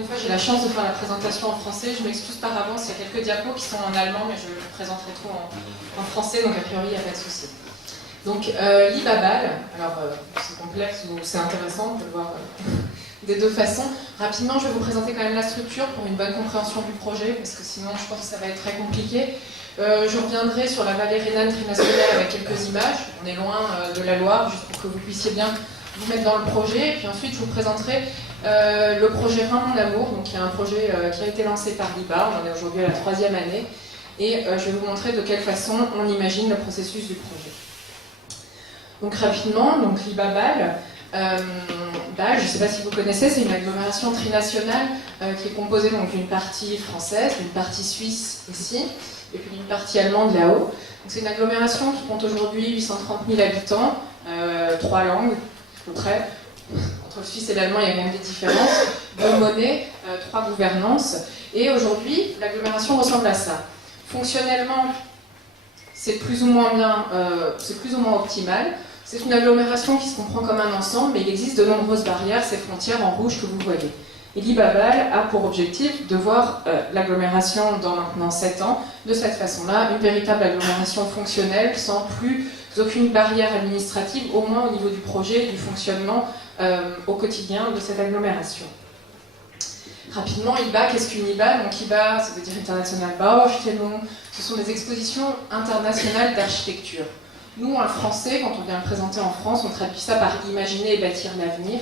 une fois, j'ai la chance de faire la présentation en français. Je m'excuse par avance, il y a quelques diapos qui sont en allemand, mais je présenterai tout en français, donc a priori, il n'y a pas de souci. Donc, l'IBABAL, alors c'est complexe ou c'est intéressant, on peut le voir des deux façons. Rapidement, je vais vous présenter quand même la structure pour une bonne compréhension du projet, parce que sinon, je pense que ça va être très compliqué. Je reviendrai sur la vallée rhénane trinationale avec quelques images. On est loin de la Loire, juste pour que vous puissiez bien vous mettre dans le projet. Et puis ensuite, je vous présenterai le projet Rhin Mon Amour, donc qui est un projet qui a été lancé par l'IBA. On en est aujourd'hui à la 3e année. Et je vais vous montrer de quelle façon on imagine le processus du projet. Donc rapidement, l'IBABAL, BAL, je ne sais pas si vous connaissez, c'est une agglomération trinationale qui est composée d'une partie française, d'une partie suisse ici, et puis d'une partie allemande là-haut. C'est une agglomération qui compte aujourd'hui 830 000 habitants, 3 langues à peu près. Entre le suisse et l'allemand, il y a quand même des différences. 2 monnaies, 3 gouvernances. Et aujourd'hui, l'agglomération ressemble à ça. Fonctionnellement, c'est plus ou moins bien, c'est plus ou moins optimal. C'est une agglomération qui se comprend comme un ensemble, mais il existe de nombreuses barrières, ces frontières en rouge que vous voyez. Et l'IBABAL a pour objectif de voir l'agglomération dans maintenant 7 ans, de cette façon-là, une véritable agglomération fonctionnelle, sans plus aucune barrière administrative, au moins au niveau du projet et du fonctionnement au quotidien de cette agglomération. Rapidement, IBA, qu'est-ce qu'une IBA? Donc IBA, ça veut dire International Baustellung, ce sont des expositions internationales d'architecture. Nous, en français, quand on vient le présenter en France, on traduit ça par imaginer et bâtir l'avenir,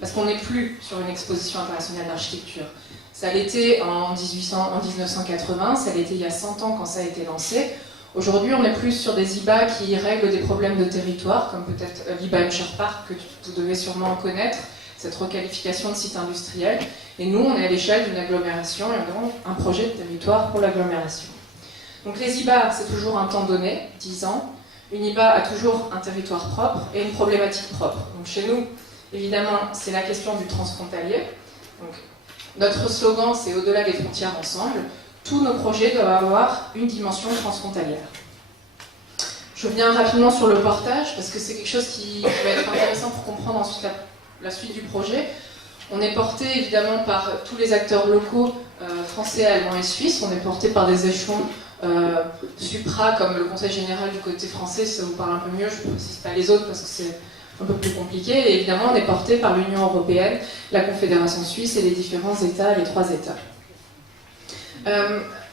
parce qu'on n'est plus sur une exposition internationale d'architecture. Ça l'était en 1980, ça l'était il y a 100 ans quand ça a été lancé. Aujourd'hui, on est plus sur des IBA qui règlent des problèmes de territoire, comme peut-être l'IBA Hampshire Park, que vous devez sûrement connaître, cette requalification de site industriel. Et nous, on est à l'échelle d'une agglomération et on a un projet de territoire pour l'agglomération. Donc les IBA, c'est toujours un temps donné, 10 ans. Une IBA a toujours un territoire propre et une problématique propre. Donc chez nous, évidemment, c'est la question du transfrontalier. Donc, notre slogan, c'est au-delà des frontières ensemble. Tous nos projets doivent avoir une dimension transfrontalière. Je reviens rapidement sur le portage, parce que c'est quelque chose qui va être intéressant pour comprendre ensuite la suite du projet. On est porté évidemment par tous les acteurs locaux, français, allemands et suisses. On est porté par des échelons supra, comme le Conseil général du côté français, si ça vous parle un peu mieux, je ne précise pas les autres parce que c'est un peu plus compliqué. Et évidemment, on est porté par l'Union européenne, la Confédération suisse et les différents États, les 3 États.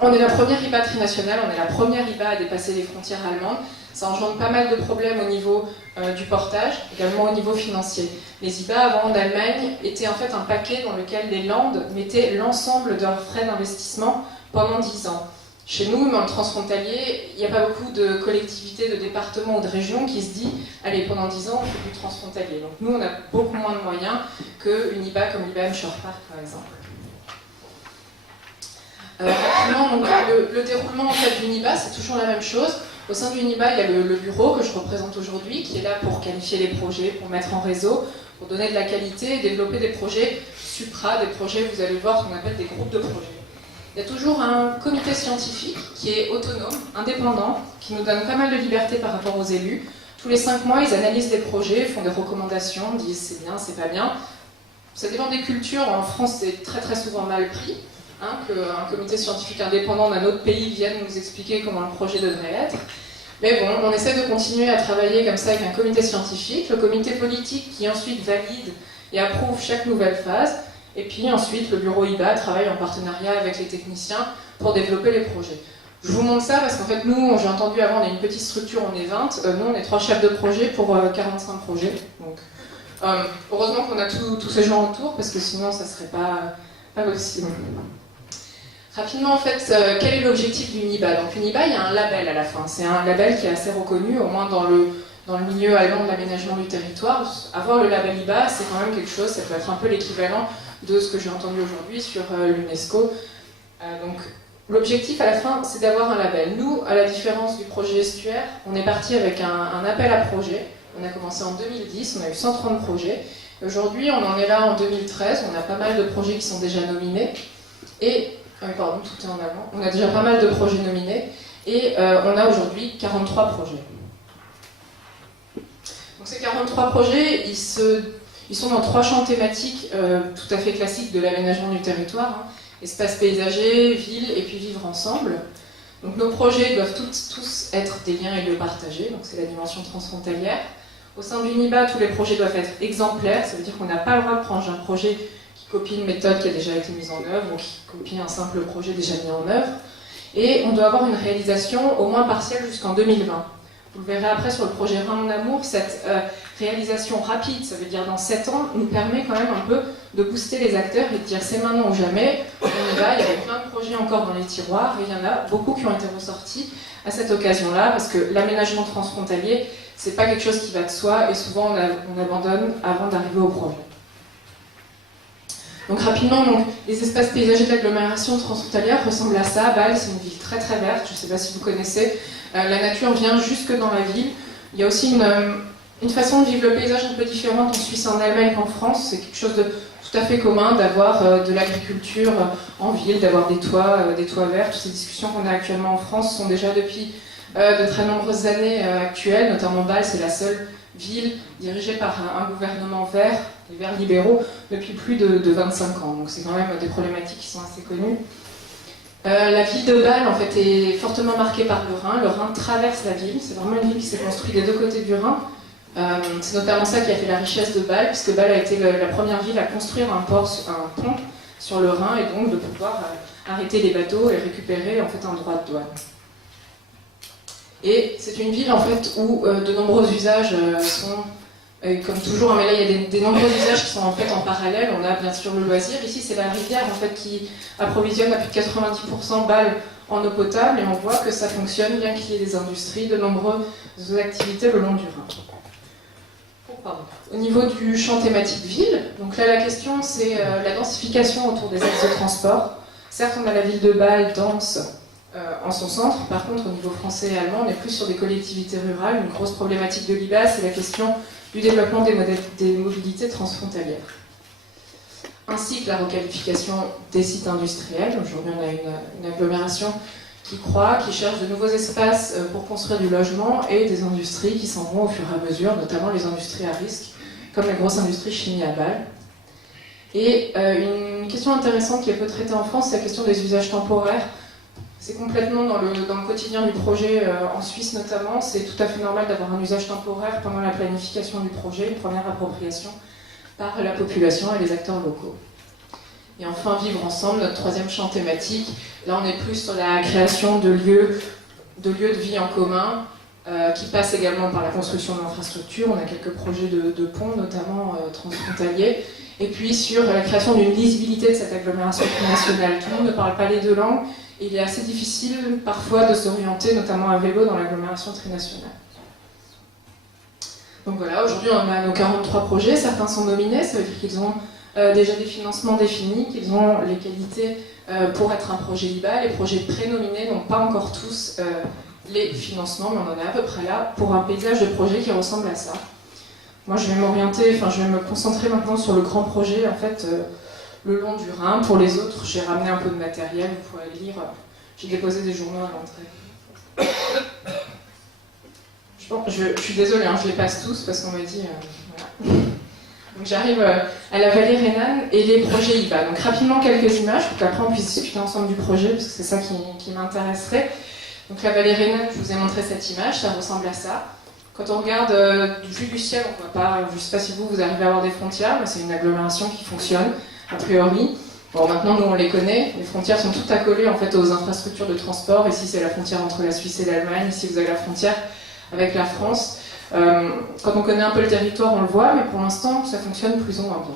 On est la première IBA trinationale, on est la première IBA à dépasser les frontières allemandes. Ça engendre pas mal de problèmes au niveau du portage, également au niveau financier. Les IBA avant en Allemagne étaient en fait un paquet dans lequel les Landes mettaient l'ensemble de leurs frais d'investissement pendant 10 ans. Chez nous, dans le transfrontalier, il n'y a pas beaucoup de collectivités, de départements ou de régions qui se disent « Allez, pendant 10 ans, on fait du transfrontalier ». Donc nous, on a beaucoup moins de moyens qu'une IBA comme l'IBA Hampshire Park, par exemple. Rapidement, donc, le déroulement en fait, d'une IBA, c'est toujours la même chose. Au sein d'une IBA, il y a le bureau que je représente aujourd'hui, qui est là pour qualifier les projets, pour mettre en réseau, pour donner de la qualité et développer des projets supra, des projets, vous allez voir, qu'on appelle des groupes de projets. Il y a toujours un comité scientifique qui est autonome, indépendant, qui nous donne pas mal de liberté par rapport aux élus. Tous les 5 mois, ils analysent des projets, font des recommandations, disent c'est bien, c'est pas bien. Ça dépend des cultures. En France, c'est très très souvent mal pris, qu'un comité scientifique indépendant d'un autre pays vienne nous expliquer comment le projet devrait être. Mais bon, on essaie de continuer à travailler comme ça avec un comité scientifique, le comité politique qui ensuite valide et approuve chaque nouvelle phase. Et puis ensuite, le bureau IBA travaille en partenariat avec les techniciens pour développer les projets. Je vous montre ça parce qu'en fait, nous, j'ai entendu avant, on est une petite structure, on est 20. Nous, on est 3 chefs de projet pour 45 projets. Donc, heureusement qu'on a tous ces gens autour parce que sinon, ça ne serait pas possible. Rapidement, en fait, quel est l'objectif d'une IBA? Donc, une IBA, il y a un label à la fin. C'est un label qui est assez reconnu, au moins dans le milieu allemand de l'aménagement du territoire. Avoir le label IBA, c'est quand même quelque chose, ça peut être un peu l'équivalent de ce que j'ai entendu aujourd'hui sur l'UNESCO. Donc, l'objectif à la fin, c'est d'avoir un label. Nous, à la différence du projet Estuaire, on est parti avec un appel à projet. On a commencé en 2010, on a eu 130 projets. Aujourd'hui, on en est là en 2013, on a pas mal de projets qui sont déjà nominés. Et, pardon, tout est en avant. On a déjà pas mal de projets nominés. Et on a aujourd'hui 43 projets. Donc ces 43 projets, Ils sont dans 3 champs thématiques tout à fait classiques de l'aménagement du territoire, hein. Espace paysager, ville et puis vivre ensemble. Donc nos projets doivent tous être des liens et lieux partagés, donc c'est la dimension transfrontalière. Au sein du NIBA, tous les projets doivent être exemplaires, ça veut dire qu'on n'a pas le droit de prendre un projet qui copie une méthode qui a déjà été mise en œuvre ou qui copie un simple projet déjà mis en œuvre. Et on doit avoir une réalisation au moins partielle jusqu'en 2020. Vous le verrez après sur le projet Rhin Mon Amour, cette réalisation rapide, ça veut dire dans 7 ans, nous permet quand même un peu de booster les acteurs et de dire c'est maintenant ou jamais, on y va, il y avait plein de projets encore dans les tiroirs et il y en a beaucoup qui ont été ressortis à cette occasion-là parce que l'aménagement transfrontalier, c'est pas quelque chose qui va de soi et souvent on abandonne avant d'arriver au projet. Donc rapidement, les espaces paysagers de l'agglomération transfrontalière ressemblent à ça. Bâle, c'est une ville très très verte, je ne sais pas si vous connaissez. La nature vient jusque dans la ville. Il y a aussi une façon de vivre le paysage un peu différente en Suisse et en Allemagne qu'en France. C'est quelque chose de tout à fait commun d'avoir de l'agriculture en ville, d'avoir des toits verts. Toutes ces discussions qu'on a actuellement en France sont déjà depuis de très nombreuses années actuelles. Notamment Bâle, c'est la seule ville dirigée par un gouvernement vert, les Verts libéraux, depuis plus de 25 ans. Donc c'est quand même des problématiques qui sont assez connues. La ville de Bâle en fait, est fortement marquée par le Rhin. Le Rhin traverse la ville. C'est vraiment une ville qui s'est construite des 2 côtés du Rhin. C'est notamment ça qui a fait la richesse de Bâle, puisque Bâle a été la première ville à construire un pont sur le Rhin et donc de pouvoir arrêter les bateaux et récupérer en fait, un droit de douane. Et c'est une ville en fait, où de nombreux usages sont, comme toujours, mais là il y a des nombreux usages qui sont en fait en parallèle. On a bien sûr le loisir. Ici c'est la rivière en fait, qui approvisionne à plus de 90% Bâle en eau potable et on voit que ça fonctionne bien qu'il y ait des industries, de nombreuses activités le long du Rhin. Au niveau du champ thématique ville, donc là la question c'est la densification autour des axes de transport. Certes on a la ville de Bâle dense en son centre, par contre au niveau français et allemand on est plus sur des collectivités rurales. Une grosse problématique de l'IBA c'est la question du développement des mobilités transfrontalières. Ainsi que la requalification des sites industriels. Aujourd'hui on a une agglomération qui croît, qui cherche de nouveaux espaces pour construire du logement et des industries qui s'en vont au fur et à mesure, notamment les industries à risque, comme la grosse industrie chimie à Bâle. Et une question intéressante qui est peu traitée en France, c'est la question des usages temporaires. C'est complètement dans le quotidien du projet, en Suisse notamment, c'est tout à fait normal d'avoir un usage temporaire pendant la planification du projet, une première appropriation par la population et les acteurs locaux. Et enfin, vivre ensemble, notre 3e champ thématique. Là, on est plus sur la création de lieux de vie en commun, qui passe également par la construction d'infrastructures. On a quelques projets de ponts, notamment transfrontaliers. Et puis sur la création d'une lisibilité de cette agglomération nationale. Tout le monde ne parle pas les 2 langues. Et il est assez difficile, parfois, de s'orienter, notamment à vélo, dans l'agglomération trinationale. Donc voilà, aujourd'hui, on a nos 43 projets. Certains sont nominés, ça veut dire qu'ils ont déjà des financements définis, qu'ils ont les qualités pour être un projet IBA. Les projets prénominés n'ont pas encore tous les financements, mais on en est à peu près là pour un paysage de projets qui ressemble à ça. Moi, je vais me concentrer maintenant sur le grand projet, en fait, le long du Rhin. Pour les autres, j'ai ramené un peu de matériel, vous pourrez le lire. J'ai déposé des journaux à l'entrée. Je suis désolée, hein, je les passe tous parce qu'on m'a dit... voilà. Donc j'arrive à la vallée rhénane et les projets IBA. Donc rapidement quelques images pour qu'après on puisse discuter ensemble du projet parce que c'est ça qui m'intéresserait. Donc la vallée rhénane, je vous ai montré cette image, ça ressemble à ça. Quand on regarde vue du ciel, on ne voit pas, je ne sais pas si vous arrivez à avoir des frontières, mais c'est une agglomération qui fonctionne a priori. Bon, maintenant nous on les connaît, les frontières sont toutes accolées en fait aux infrastructures de transport. Ici c'est la frontière entre la Suisse et l'Allemagne, ici vous avez la frontière avec la France. Quand on connaît un peu le territoire, on le voit, mais pour l'instant, ça fonctionne plus ou moins bien.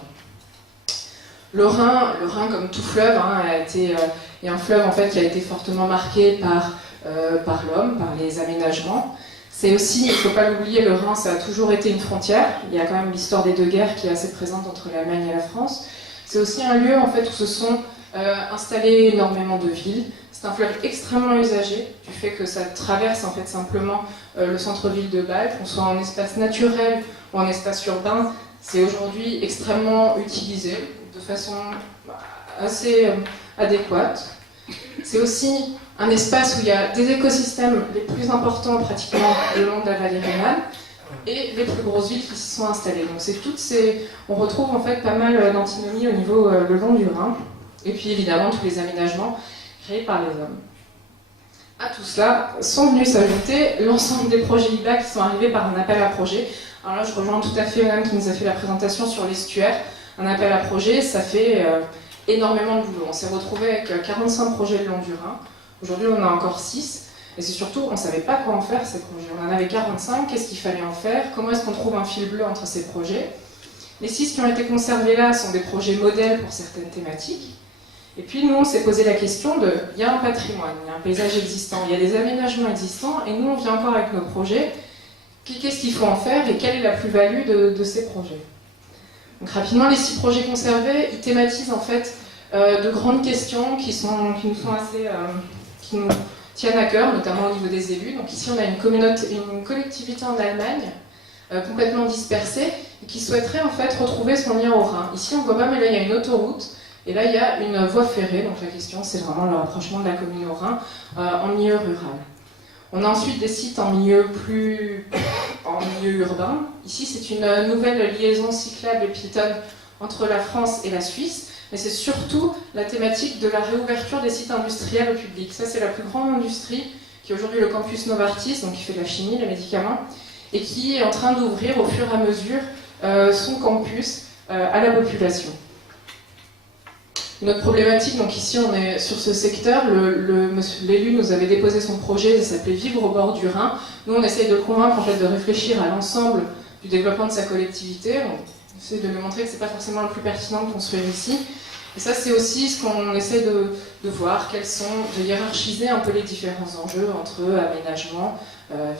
Le Rhin, comme tout fleuve, est un fleuve en fait, qui a été fortement marqué par l'homme, par les aménagements. C'est aussi, il ne faut pas l'oublier, le Rhin, ça a toujours été une frontière. Il y a quand même l'histoire des 2 guerres qui est assez présente entre l'Allemagne et la France. C'est aussi un lieu en fait, où se sont installées énormément de villes. C'est un fleuve extrêmement usagé, du fait que ça traverse en fait simplement le centre-ville de Bâle, qu'on soit en espace naturel ou en espace urbain, c'est aujourd'hui extrêmement utilisé de façon assez adéquate. C'est aussi un espace où il y a des écosystèmes les plus importants pratiquement le long de la vallée rhénane. et les plus grosses villes qui s'y sont installées. Donc c'est toutes ces... On retrouve en fait pas mal d'antinomie au niveau le long du Rhin, et puis évidemment tous les aménagements créés par les hommes. À tout cela sont venus s'ajouter l'ensemble des projets IBA qui sont arrivés par un appel à projet. Alors là je rejoins tout à fait madame qui nous a fait la présentation sur l'estuaire. Un appel à projet, ça fait énormément de boulot. On s'est retrouvé avec 45 projets le long du Rhin. Aujourd'hui on en a encore 6. Et c'est surtout, on ne savait pas quoi en faire ces projets. On en avait 45, qu'est-ce qu'il fallait en faire? Comment est-ce qu'on trouve un fil bleu entre ces projets? Les 6 qui ont été conservés là sont des projets modèles pour certaines thématiques. Et puis nous, on s'est posé la question de, il y a un patrimoine, il y a un paysage existant, il y a des aménagements existants, et nous, on vient encore avec nos projets. Qu'est-ce qu'il faut en faire et quelle est la plus-value de ces projets? Donc rapidement, les 6 projets conservés, ils thématisent en fait de grandes questions qui nous sont assez... qui nous tiennent à cœur, notamment au niveau des élus. Donc ici, on a une collectivité en Allemagne, complètement dispersée, et qui souhaiterait en fait retrouver son lien au Rhin. Ici, on ne voit pas, mais là, il y a une autoroute, et là, il y a une voie ferrée. Donc la question, c'est vraiment le rapprochement de la commune au Rhin en milieu rural. On a ensuite des sites en milieu urbain. Ici, c'est une nouvelle liaison cyclable et piétonne entre la France et la Suisse. Mais c'est surtout la thématique de la réouverture des sites industriels au public. Ça, c'est la plus grande industrie qui est aujourd'hui le campus Novartis, donc qui fait de la chimie, les médicaments, et qui est en train d'ouvrir au fur et à mesure son campus à la population. Une autre problématique, donc ici on est sur ce secteur, l'élu nous avait déposé son projet, ça s'appelait Vivre au bord du Rhin. Nous on essaye de le convaincre en fait, de réfléchir à l'ensemble du développement de sa collectivité. On essaie de lui montrer que ce n'est pas forcément le plus pertinent de construire ici. Et ça, c'est aussi ce qu'on essaie de voir, de hiérarchiser un peu les différents enjeux entre aménagement,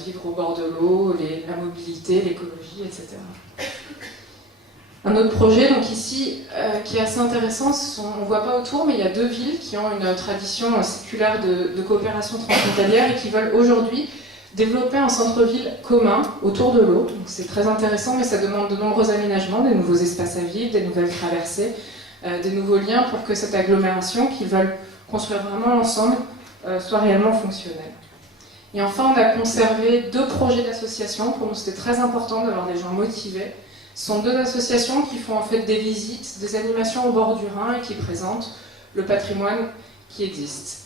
vivre au bord de l'eau, la mobilité, l'écologie, etc. Un autre projet, donc ici, qui est assez intéressant, on ne voit pas autour, mais il y a 2 villes qui ont une tradition séculaire de coopération transfrontalière et qui veulent aujourd'hui développer un centre-ville commun autour de l'eau. C'est très intéressant, mais ça demande de nombreux aménagements, des nouveaux espaces à vivre, des nouvelles traversées, des nouveaux liens pour que cette agglomération qu'ils veulent construire vraiment ensemble soit réellement fonctionnelle. Et enfin, on a conservé 2 projets d'association. Pour nous, c'était très important d'avoir des gens motivés. Ce sont 2 associations qui font en fait des visites, des animations au bord du Rhin et qui présentent le patrimoine qui existe.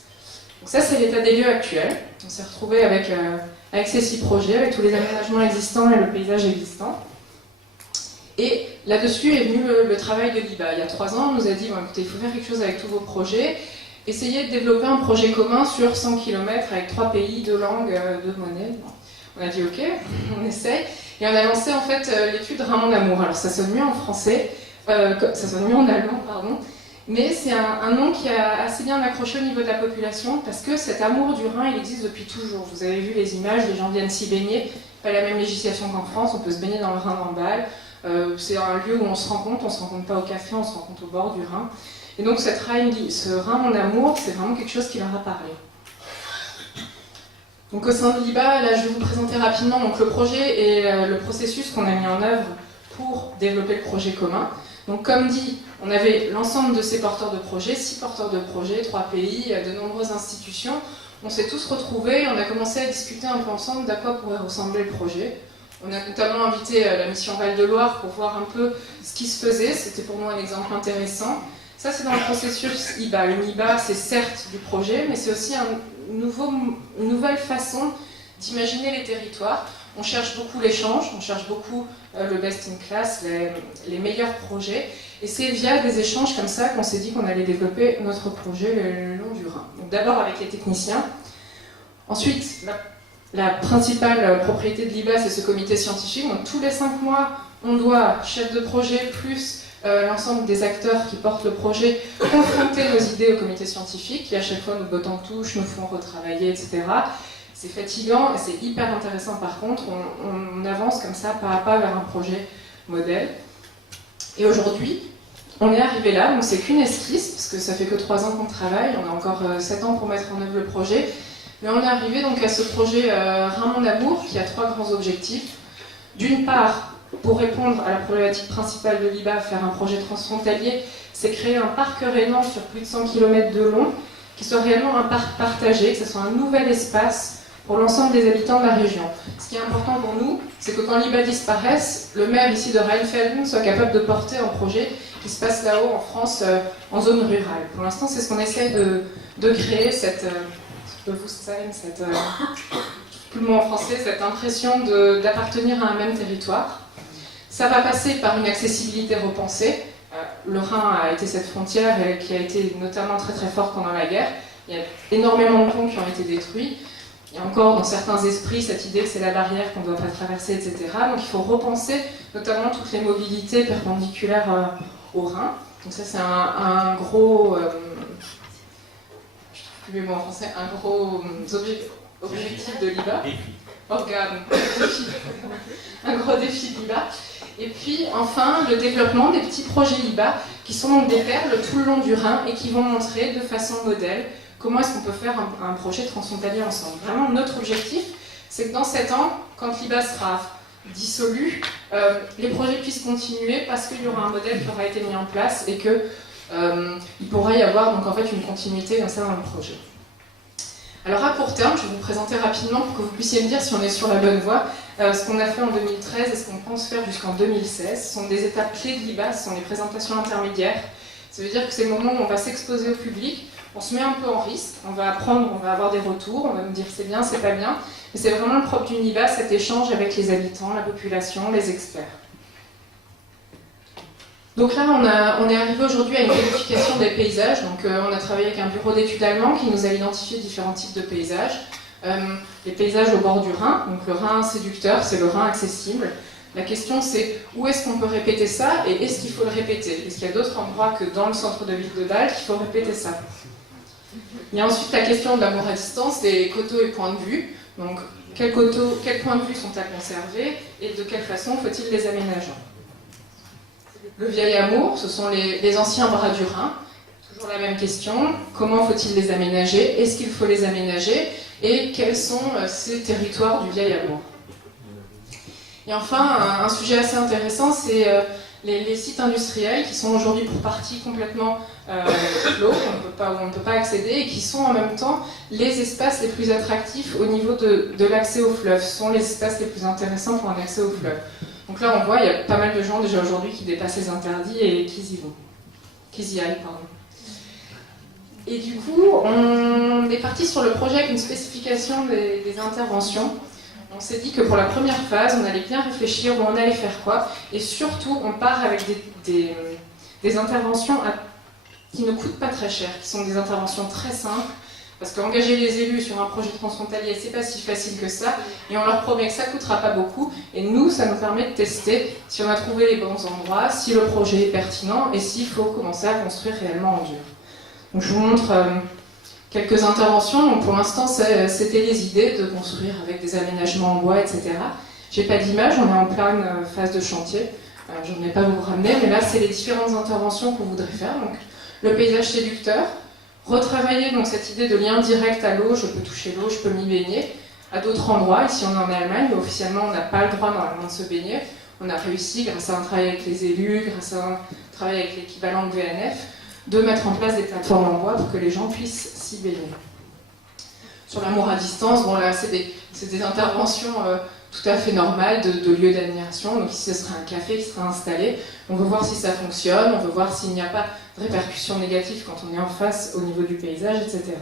Donc ça, c'est l'état des lieux actuel. On s'est retrouvé avec ces 6 projets, avec tous les aménagements existants et le paysage existant. Et là-dessus est venu le travail de l'IBA. Il y a 3 ans, on nous a dit, bon, écoutez, il faut faire quelque chose avec tous vos projets. Essayez de développer un projet commun sur 100 km avec 3 pays, 2 langues, 2 monnaies. Bon. On a dit ok, on essaye. Et on a lancé en fait l'étude Rhin mon amour. Alors ça sonne mieux en français, ça sonne mieux en allemand, pardon. Mais c'est un nom qui a assez bien accroché au niveau de la population parce que cet amour du Rhin, il existe depuis toujours. Vous avez vu les images, les gens viennent s'y baigner. Pas la même législation qu'en France, on peut se baigner dans le Rhin d'Ambal. C'est un lieu où on se rencontre pas au café, on se rencontre au bord du Rhin. Et donc ce Rhin mon amour, c'est vraiment quelque chose qui leur a parlé. Donc au sein de l'IBA, là je vais vous présenter rapidement donc, le projet et le processus qu'on a mis en œuvre pour développer le projet commun. Donc comme dit, on avait l'ensemble de ces porteurs de projets, 6 porteurs de projets, 3 pays, de nombreuses institutions. On s'est tous retrouvés, on a commencé à discuter un peu ensemble d'à quoi pourrait ressembler le projet. On a notamment invité la mission Val-de-Loire pour voir un peu ce qui se faisait, c'était pour nous un exemple intéressant. Ça c'est dans le processus IBA. Une IBA c'est certes du projet, mais c'est aussi une nouvelle façon d'imaginer les territoires. On cherche beaucoup l'échange, on cherche beaucoup le best in class, les meilleurs projets. Et c'est via des échanges comme ça qu'on s'est dit qu'on allait développer notre projet le long du Rhin. Donc d'abord avec les techniciens. Ensuite, la principale propriété de l'IBA, c'est ce comité scientifique. Donc tous les 5 mois, on doit, chef de projet plus l'ensemble des acteurs qui portent le projet, confronter nos idées au comité scientifique, qui à chaque fois nous bottent en touche, nous font retravailler, etc. C'est fatigant et c'est hyper intéressant par contre. On avance comme ça pas à pas vers un projet modèle. Et aujourd'hui, on est arrivé là, donc c'est qu'une esquisse, parce que ça fait que 3 ans qu'on travaille, on a encore 7 ans pour mettre en œuvre le projet. Mais on est arrivé donc à ce projet Rhin mon amour qui a 3 grands objectifs. D'une part, pour répondre à la problématique principale de l'IBA, faire un projet transfrontalier, c'est créer un parc rhénan sur plus de 100 km de long, qui soit réellement un parc partagé, que ce soit un nouvel espace pour l'ensemble des habitants de la région. Ce qui est important pour nous, c'est que quand l'IBA disparaisse, le maire ici de Rheinfelden soit capable de porter un projet qui se passe là-haut en France, en zone rurale. Pour l'instant, c'est ce qu'on essaie de créer, cette tout le mot en français, cette impression d'appartenir à un même territoire. Ça va passer par une accessibilité repensée. Le Rhin a été cette frontière qui a été notamment très très forte pendant la guerre. Il y a énormément de ponts qui ont été détruits. Il y a encore dans certains esprits cette idée que c'est la barrière qu'on ne doit pas traverser, etc. Donc il faut repenser notamment toutes les mobilités perpendiculaires au Rhin. Donc ça c'est un gros, je trouve plus le mot en français, un gros objectif de l'IBA. Un gros défi de l'IBA. Et puis enfin le développement des petits projets LIBA qui sont donc des perles tout le long du Rhin et qui vont montrer de façon modèle comment est-ce qu'on peut faire un projet transfrontalier ensemble. Vraiment notre objectif, c'est que dans 7 ans, quand l'IBA sera dissolu, les projets puissent continuer parce qu'il y aura un modèle qui aura été mis en place et qu'il pourra y avoir donc en fait une continuité comme ça dans le projet. Alors à court terme, je vais vous présenter rapidement pour que vous puissiez me dire si on est sur la bonne voie. Ce qu'on a fait en 2013 et ce qu'on pense faire jusqu'en 2016, ce sont des étapes clés de l'IBA, ce sont les présentations intermédiaires. Ça veut dire que c'est le moment où on va s'exposer au public, on se met un peu en risque, on va apprendre, on va avoir des retours, on va nous dire c'est bien, c'est pas bien. Mais c'est vraiment le propre d'une IBA, cet échange avec les habitants, la population, les experts. Donc là, on est arrivé aujourd'hui à une qualification des paysages. Donc, on a travaillé avec un bureau d'études allemand qui nous a identifié différents types de paysages. Les paysages au bord du Rhin, donc le Rhin séducteur, c'est le Rhin accessible. La question c'est où est-ce qu'on peut répéter ça et est-ce qu'il faut le répéter? Est-ce qu'il y a d'autres endroits que dans le centre de ville de Bâle qu'il faut répéter ça? Il y a ensuite la question de l'amour à distance, des coteaux et points de vue. Donc, quels points de vue sont à conserver et de quelle façon faut-il les aménager? Le vieil amour, ce sont les anciens bras du Rhin. Toujours la même question, comment faut-il les aménager? Est-ce qu'il faut les aménager? Et quels sont ces territoires du vieil amour? Et enfin, un sujet assez intéressant, c'est les sites industriels qui sont aujourd'hui pour partie complètement clos, où on ne peut pas accéder, et qui sont en même temps les espaces les plus attractifs au niveau de l'accès au fleuve. Ce sont les espaces les plus intéressants pour un accès au fleuve. Donc là, on voit, il y a pas mal de gens déjà aujourd'hui qui dépassent les interdits et qui y aillent, pardon. Et du coup, on est parti sur le projet avec une spécification des interventions. On s'est dit que pour la première phase, on allait bien réfléchir où on allait faire quoi, et surtout, on part avec des interventions qui ne coûtent pas très cher, qui sont des interventions très simples, parce qu'engager les élus sur un projet transfrontalier, c'est pas si facile que ça, et on leur promet que ça coûtera pas beaucoup, et nous, ça nous permet de tester si on a trouvé les bons endroits, si le projet est pertinent, et s'il faut commencer à construire réellement en dur. Donc je vous montre quelques interventions. Donc, pour l'instant, c'était les idées de construire avec des aménagements en bois, etc. J'ai pas d'image, on est en pleine phase de chantier. Je ne vais pas vous ramener, mais là, c'est les différentes interventions qu'on voudrait faire. Donc, le paysage séducteur, retravailler donc cette idée de lien direct à l'eau, je peux toucher l'eau, je peux m'y baigner. À d'autres endroits, ici on est en Allemagne, mais officiellement on n'a pas le droit normalement de se baigner. On a réussi, grâce à un travail avec les élus, grâce à un travail avec l'équivalent de VNF, de mettre en place des plateformes en bois pour que les gens puissent s'y baigner. Sur l'amour à distance, bon là c'est des interventions tout à fait normales de lieux d'admiration. Donc ici ce serait un café qui serait installé. On veut voir si ça fonctionne, on veut voir s'il n'y a pas de répercussions négatives quand on est en face au niveau du paysage, etc.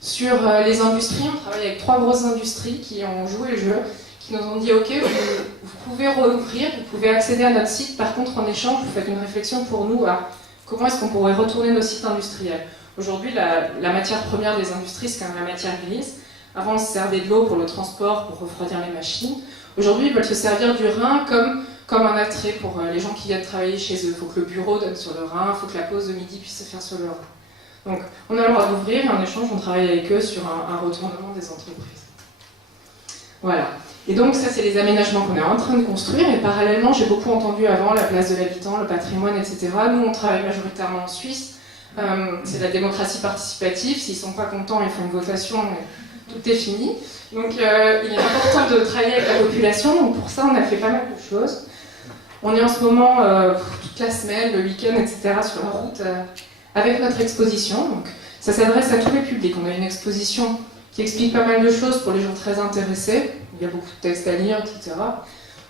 Sur les industries, on travaille avec 3 grosses industries qui ont joué le jeu, qui nous ont dit ok, vous pouvez rouvrir, vous pouvez accéder à notre site, par contre en échange vous faites une réflexion pour nous à comment est-ce qu'on pourrait retourner nos sites industriels. Aujourd'hui, la matière première des industries, c'est quand même la matière grise. Avant, on se servait de l'eau pour le transport, pour refroidir les machines. Aujourd'hui, ils veulent se servir du Rhin comme un attrait pour les gens qui viennent travailler chez eux. Il faut que le bureau donne sur le Rhin, il faut que la pause de midi puisse se faire sur le Rhin. Donc, on a le droit d'ouvrir et en échange, on travaille avec eux sur un retournement des entreprises. Voilà. Et donc, ça, c'est les aménagements qu'on est en train de construire. Et parallèlement, j'ai beaucoup entendu avant la place de l'habitant, le patrimoine, etc. Nous, on travaille majoritairement en Suisse. C'est la démocratie participative. S'ils ne sont pas contents, ils font une votation, mais tout est fini. Donc, il est important de travailler avec la population. Donc, pour ça, on a fait pas mal de choses. On est en ce moment, toute la semaine, le week-end, etc., sur la route avec notre exposition. Donc, ça s'adresse à tous les publics. On a une exposition qui explique pas mal de choses pour les gens très intéressés. Il y a beaucoup de textes à lire, etc.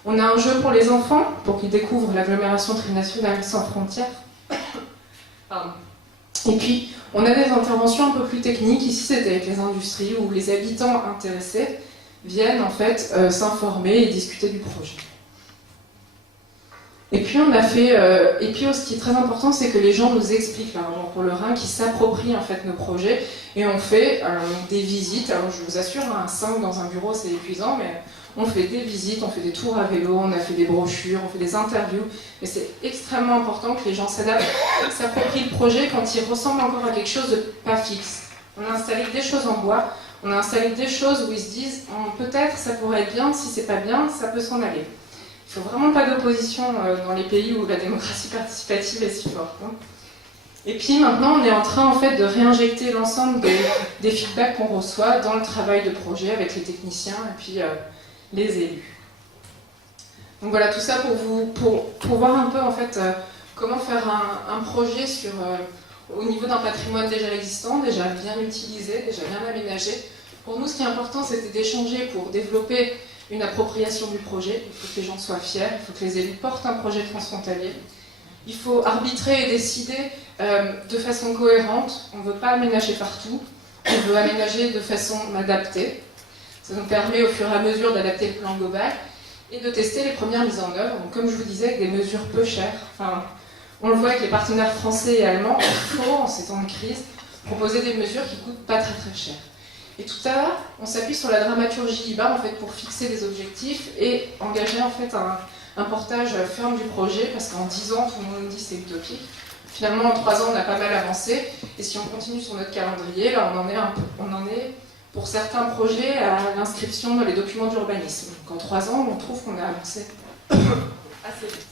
On a un jeu pour les enfants, pour qu'ils découvrent l'agglomération trinationale sans frontières. Pardon. Et puis, on a des interventions un peu plus techniques. Ici, c'était avec les industries, où les habitants intéressés viennent en fait s'informer et discuter du projet. Et puis, ce qui est très important, c'est que les gens nous expliquent leur amour pour le Rhin, qu'ils s'approprient en fait nos projets. Et on fait des visites. Alors, je vous assure, un 5 dans un bureau, c'est épuisant, mais on fait des visites, on fait des tours à vélo, on a fait des brochures, on fait des interviews. Et c'est extrêmement important que les gens s'adaptent, s'approprient le projet quand il ressemble encore à quelque chose de pas fixe. On a installé des choses en bois, on a installé des choses où ils se disent peut-être ça pourrait être bien, si c'est pas bien, ça peut s'en aller. Il ne faut vraiment pas d'opposition dans les pays où la démocratie participative est si forte. Hein. Et puis maintenant, on est en train en fait de réinjecter l'ensemble des feedbacks qu'on reçoit dans le travail de projet avec les techniciens et puis les élus. Donc voilà, tout ça pour voir un peu en fait comment faire un projet au niveau d'un patrimoine déjà existant, déjà bien utilisé, déjà bien aménagé. Pour nous, ce qui est important, c'était d'échanger pour développer une appropriation du projet. Il faut que les gens soient fiers, il faut que les élus portent un projet transfrontalier. Il faut arbitrer et décider de façon cohérente. On ne veut pas aménager partout, on veut aménager de façon adaptée. Ça nous permet au fur et à mesure d'adapter le plan global et de tester les premières mises en œuvre. Donc, comme je vous disais, avec des mesures peu chères. Enfin, on le voit avec les partenaires français et allemands, il faut, en ces temps de crise, proposer des mesures qui ne coûtent pas très très cher. Et tout à l'heure, on s'appuie sur la dramaturgie IBAR en fait, pour fixer des objectifs et engager en fait, un portage ferme du projet, parce qu'en 10 ans, tout le monde nous dit que c'est utopique. Finalement, en 3 ans, on a pas mal avancé, et si on continue sur notre calendrier, là, on en est pour certains projets à l'inscription dans les documents d'urbanisme. Donc en 3 ans, on trouve qu'on a avancé assez vite.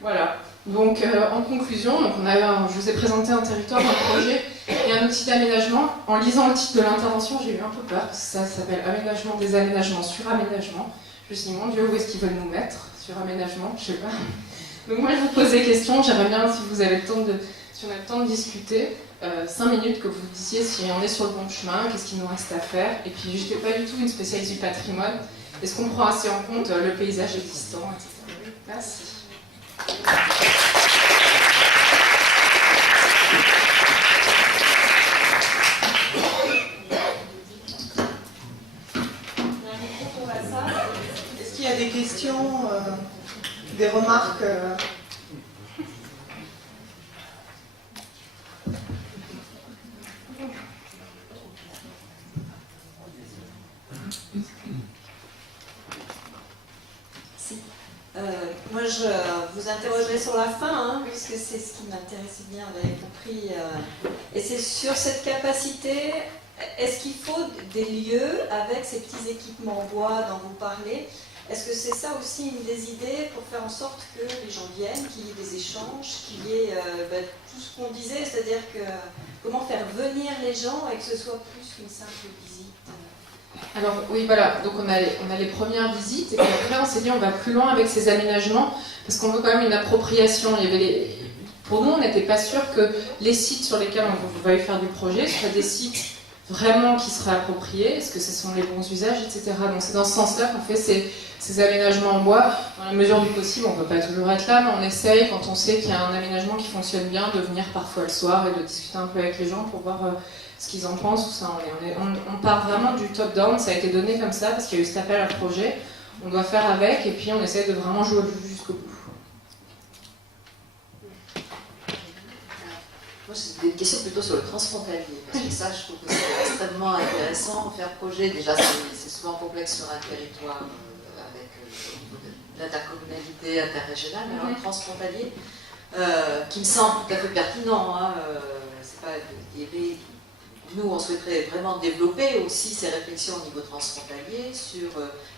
Voilà. Donc en conclusion, je vous ai présenté un territoire, un projet et un outil d'aménagement. En lisant le titre de l'intervention, j'ai eu un peu peur, parce que ça s'appelle Aménagement des aménagements sur aménagement. Je me suis dit, mon Dieu, où est-ce qu'ils veulent nous mettre sur aménagement? Je sais pas. Donc moi, je vous pose des questions. J'aimerais bien, si on a le temps de discuter, 5 minutes, que vous disiez si on est sur le bon chemin, qu'est-ce qu'il nous reste à faire. Et puis, je n'étais pas du tout une spécialiste du patrimoine. Est-ce qu'on prend assez en compte le paysage existant, etc. Merci. Est-ce qu'il y a des questions, des remarques Moi, je vous interrogerai sur la fin, hein, puisque c'est ce qui m'intéressait bien, vous avez compris. Et c'est sur cette capacité, est-ce qu'il faut des lieux avec ces petits équipements en bois dont vous parlez? Est-ce que c'est ça aussi une des idées pour faire en sorte que les gens viennent, qu'il y ait des échanges, qu'il y ait tout ce qu'on disait, c'est-à-dire que comment faire venir les gens et que ce soit plus qu'une simple visite? Alors oui, voilà, donc on a les premières visites, et puis après on s'est dit on va plus loin avec ces aménagements, parce qu'on veut quand même une appropriation. Pour nous, on n'était pas sûr que les sites sur lesquels on va faire du projet soient des sites vraiment qui seraient appropriés, est-ce que ce sont les bons usages, etc. Donc c'est dans ce sens-là qu'on fait ces aménagements en bois. Dans la mesure du possible, on ne peut pas toujours être là, mais on essaye, quand on sait qu'il y a un aménagement qui fonctionne bien, de venir parfois le soir et de discuter un peu avec les gens pour voir ce qu'ils en pensent, où ça en est. On part vraiment du top-down, ça a été donné comme ça, parce qu'il y a eu cet appel à projet, on doit faire avec, et puis on essaie de vraiment jouer le jeu jusqu'au bout. Moi, c'est une question plutôt sur le transfrontalier, parce que ça, je trouve que c'est extrêmement intéressant. Faire projet, déjà, c'est souvent complexe sur un territoire avec l'intercommunalité interrégionale, mais alors le transfrontalier, qui me semble tout à fait pertinent. Hein, c'est pas, nous, on souhaiterait vraiment développer aussi ces réflexions au niveau transfrontalier sur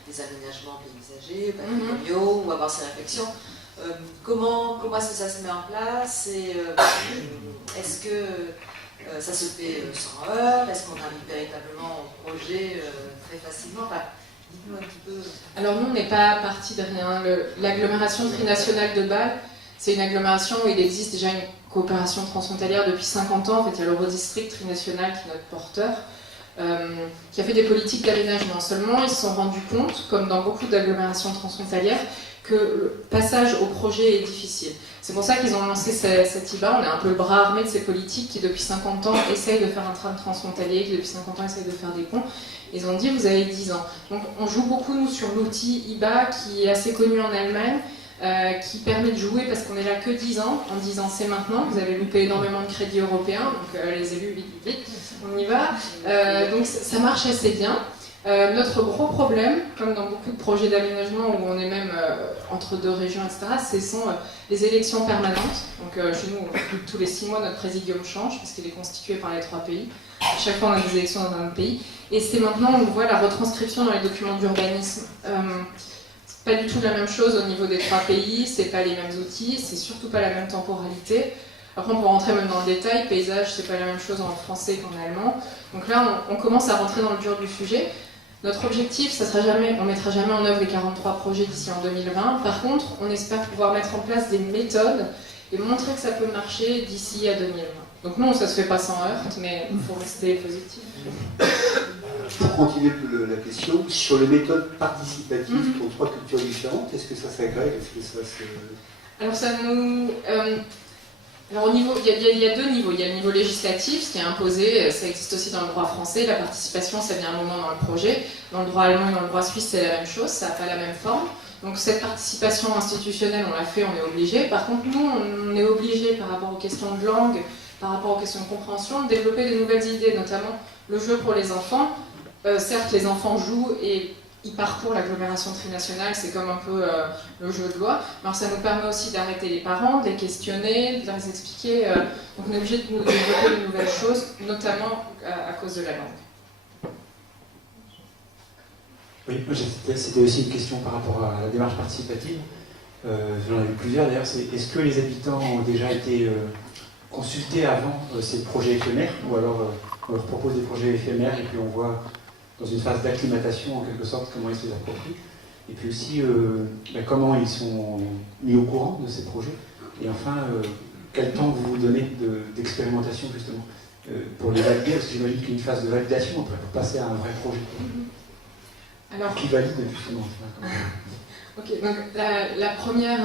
des aménagements paysagers, patrimoniaux, ou avoir ces réflexions. Comment est-ce que ça se met en place et est-ce que ça se fait sans heurts? Est-ce qu'on arrive véritablement au projet très facilement? Enfin, dites-nous un petit peu. Alors nous, on n'est pas parti de rien. L'agglomération trinationale de Bâle, c'est une agglomération où il existe déjà une coopération transfrontalière depuis 50 ans. En fait, il y a l'Eurodistrict trinational qui est notre porteur. qui a fait des politiques d'aménagement. Seulement, ils se sont rendus compte, comme dans beaucoup d'agglomérations transfrontalières, que le passage au projet est difficile. C'est pour ça qu'ils ont lancé cette IBA. On est un peu le bras armé de ces politiques qui, depuis 50 ans, essayent de faire un tram transfrontalier, qui, depuis 50 ans, essayent de faire des ponts. Ils ont dit, vous avez 10 ans. Donc, on joue beaucoup, nous, sur l'outil IBA, qui est assez connu en Allemagne, qui permet de jouer, parce qu'on est là que 10 ans. En 10 ans, c'est maintenant. Vous avez loupé énormément de crédits européens, donc les élus, vite, on y va. Donc, ça marche assez bien. Notre gros problème, comme dans beaucoup de projets d'aménagement où on est même entre deux régions, etc., ce sont les élections permanentes. Donc chez nous, tous les 6 mois, notre présidium change parce qu'il est constitué par les 3 pays. Chaque fois, on a des élections dans un autre pays. Et c'est maintenant, on voit la retranscription dans les documents d'urbanisme. C'est pas du tout la même chose au niveau des 3 pays, c'est pas les mêmes outils, c'est surtout pas la même temporalité. Après, on peut rentrer même dans le détail, paysage, c'est pas la même chose en français qu'en allemand. Donc là, on commence à rentrer dans le dur du sujet. Notre objectif, ça sera jamais, on ne mettra jamais en œuvre les 43 projets d'ici en 2020. Par contre, on espère pouvoir mettre en place des méthodes et montrer que ça peut marcher d'ici à 2020. Donc non, ça ne se fait pas sans heurte, mais il faut rester positif. Pour continuer la question, sur les méthodes participatives pour 3 cultures différentes, est-ce que ça s'agrègue? Est-ce que ça se... Alors ça nous... Alors, il y a 2 niveaux. Il y a le niveau législatif, ce qui est imposé, ça existe aussi dans le droit français. La participation, ça vient un moment dans le projet. Dans le droit allemand et dans le droit suisse, c'est la même chose, ça n'a pas la même forme. Donc cette participation institutionnelle, on l'a fait, on est obligé. Par contre, nous, on est obligé par rapport aux questions de langue, par rapport aux questions de compréhension, de développer de nouvelles idées, notamment le jeu pour les enfants. Certes, les enfants jouent et ils parcourent l'agglomération trinationale, c'est comme un peu le jeu de loi. Alors ça nous permet aussi d'arrêter les parents, de les questionner, de leur expliquer. Donc on est obligé de développer de nouvelles choses, notamment à cause de la langue. Oui, c'était aussi une question par rapport à la démarche participative. J'en ai vu plusieurs d'ailleurs. Est-ce que les habitants ont déjà été consultés avant ces projets éphémères, ou alors on leur propose des projets éphémères et puis on voit dans une phase d'acclimatation en quelque sorte comment ils se les approprient, et puis aussi comment ils sont mis au courant de ces projets, et enfin quel temps vous vous donnez d'expérimentation justement pour les valider, parce que j'imagine qu'une phase de validation on pourrait passer à un vrai projet. Alors, qui valide justement. Ok, donc la première,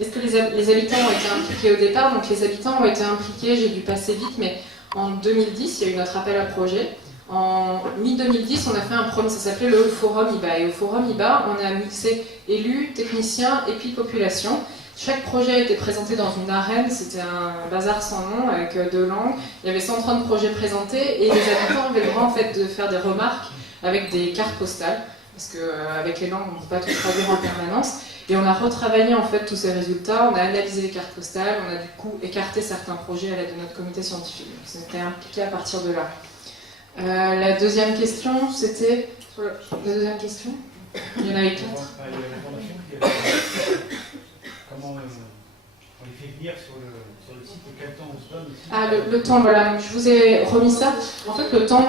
est-ce que les habitants ont été impliqués au départ? Donc les habitants ont été impliqués, j'ai dû passer vite, mais en 2010, il y a eu notre appel à projet. En mi-2010, on a fait un premier, ça s'appelait le Forum IBA. Et au Forum IBA, on a mixé élus, techniciens et puis population. Chaque projet a été présenté dans une arène, c'était un bazar sans nom avec 2 langues. Il y avait 130 projets présentés et les habitants avaient le droit en fait de faire des remarques avec des cartes postales, parce qu'avec les langues, on ne peut pas tout traduire en permanence. Et on a retravaillé en fait tous ces résultats, on a analysé les cartes postales, on a du coup écarté certains projets à l'aide de notre comité scientifique. Donc c'était impliqué à partir de là. La deuxième question, c'était... La deuxième question? Il y en avait 4. Comment on les fait venir sur le site et quel temps on se donne aussi? Ah, le temps, voilà, je vous ai remis ça. En fait, le temps,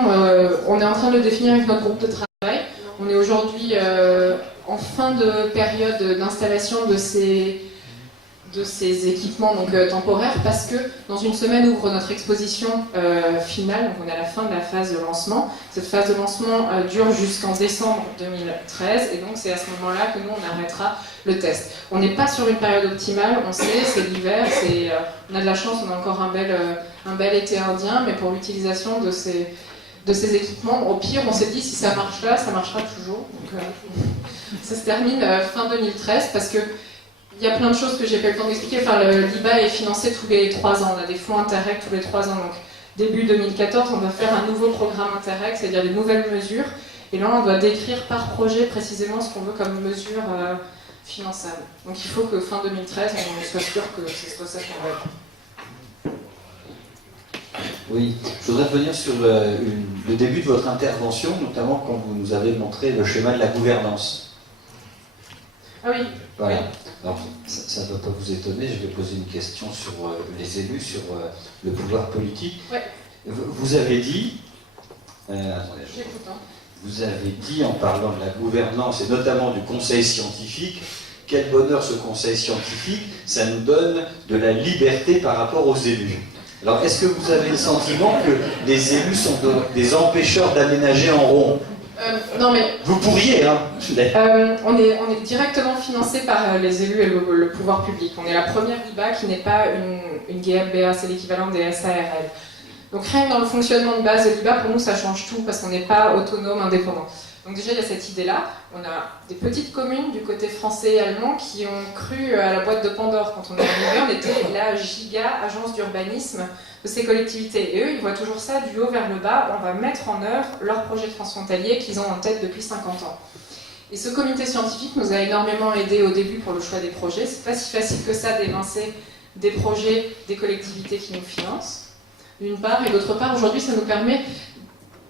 on est en train de le définir avec notre groupe de travail. On est aujourd'hui en fin de période d'installation de ces équipements donc, temporaires, parce que dans une semaine ouvre notre exposition finale, donc on est à la fin de la phase de lancement. Cette phase de lancement dure jusqu'en décembre 2013, et donc c'est à ce moment-là que nous on arrêtera le test. On n'est pas sur une période optimale, on sait, c'est l'hiver, on a de la chance, on a encore un bel été indien, mais pour l'utilisation de ces équipements, au pire on s'est dit si ça marche là, ça marchera toujours. Donc, ça se termine fin 2013, parce que il y a plein de choses que j'ai pas eu le temps d'expliquer. Enfin, l'IBA est financé tous les 3 ans. On a des fonds Interreg tous les 3 ans. Donc, début 2014, on va faire un nouveau programme Interreg, c'est-à-dire des nouvelles mesures. Et là, on doit décrire par projet précisément ce qu'on veut comme mesure finançable. Donc, il faut que fin 2013, on soit sûr que ce soit ça qu'on va. Oui, je voudrais revenir sur le début de votre intervention, notamment quand vous nous avez montré le schéma de la gouvernance. Ah oui. Voilà. Oui. Alors, ça ne doit pas vous étonner, je vais poser une question sur les élus, sur le pouvoir politique. Ouais. Vous avez dit, attendez, vous avez dit en parlant de la gouvernance et notamment du conseil scientifique, quel bonheur ce conseil scientifique, ça nous donne de la liberté par rapport aux élus. Alors, est-ce que vous avez le sentiment que les élus sont des empêcheurs d'aménager en rond? Non mais Vous pourriez, hein. on est directement financé par les élus et le pouvoir public. On est la première IBA qui n'est pas une GmbH, c'est l'équivalent des SARL. Donc rien que dans le fonctionnement de base de l'IBA, pour nous ça change tout parce qu'on n'est pas autonome, indépendant. Donc déjà il y a cette idée-là. On a des petites communes du côté français et allemand qui ont cru à la boîte de Pandore. Quand on est arrivé, on était la giga agence d'urbanisme de ces collectivités. Et eux, ils voient toujours ça du haut vers le bas. On va mettre en œuvre leur projet transfrontalier qu'ils ont en tête depuis 50 ans. Et ce comité scientifique nous a énormément aidé au début pour le choix des projets. C'est pas si facile que ça d'évincer des projets des collectivités qui nous financent, d'une part, et d'autre part, aujourd'hui, ça nous permet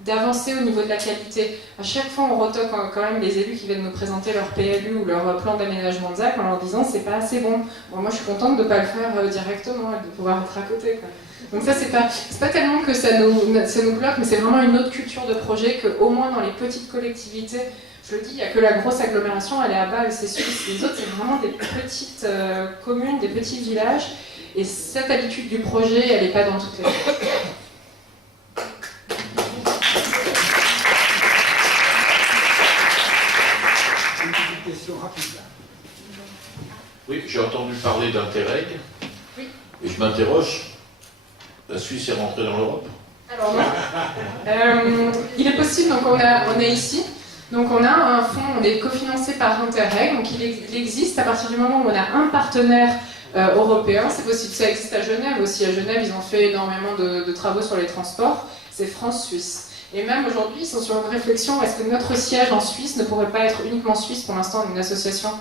d'avancer au niveau de la qualité. À chaque fois, on retoque quand même les élus qui viennent nous présenter leur PLU ou leur plan d'aménagement de ZAC en leur disant c'est pas assez bon. Bon, moi, je suis contente de ne pas le faire directement et de pouvoir être à côté, quoi. Donc ça, c'est pas tellement que ça nous bloque, mais c'est vraiment une autre culture de projet qu'au moins dans les petites collectivités, je le dis, il n'y a que la grosse agglomération, elle est à Bâle, c'est suisse. Les autres, c'est vraiment des petites communes, des petits villages. Et cette habitude du projet, elle n'est pas dans toutes les villes. Une question rapide. Oui, j'ai entendu parler d'Interreg. Oui. Et je m'interroge, la Suisse est rentrée dans l'Europe? Alors non. Il est possible, donc on est ici. Donc on a un fonds, on est cofinancé par Interreg, donc il existe à partir du moment où on a un partenaire européen, c'est possible, ça existe à Genève aussi. À Genève, ils ont fait énormément de travaux sur les transports, c'est France-Suisse. Et même aujourd'hui, ils sont sur une réflexion, est-ce que notre siège en Suisse ne pourrait pas être uniquement suisse? Pour l'instant, on est une association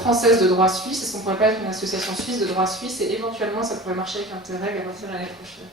française de droit suisse, est-ce qu'on ne pourrait pas être une association suisse de droit suisse? Et éventuellement, ça pourrait marcher avec Interreg à partir de l'année prochaine.